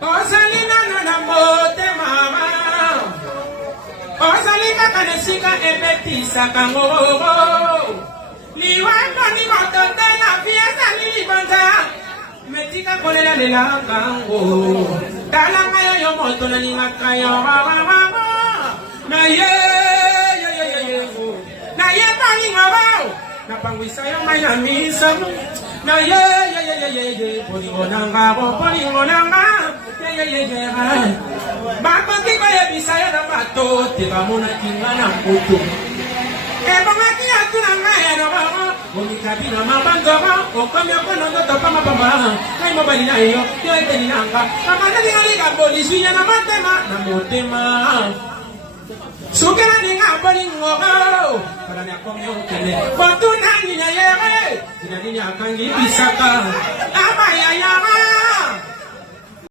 Osalina na mote mama Osalika kanesika ebetisa kango Liwanda ni matote na fiesta libanda Metika kolela lela kango Talanga yo moto na ni makayo mama Na ye Na ye pani ngabao Na pangwisa yo maya misa Na ye Polingo nanga Bako kiko ye bisaya na bato Teba mona kinga na mpoto Eba maki atu na nga ya na bama Omikabi na mabandoma Okomi okono ndoto pa mapamba Kai mobali na iyo Yo ete ni nanga Kamana ni oliga boli Sunya na matema Na motema Sukena ni nga boli ngogo Para ni akomi okene Botu nani na yere Ina nini akangi bisaka Ama ya yama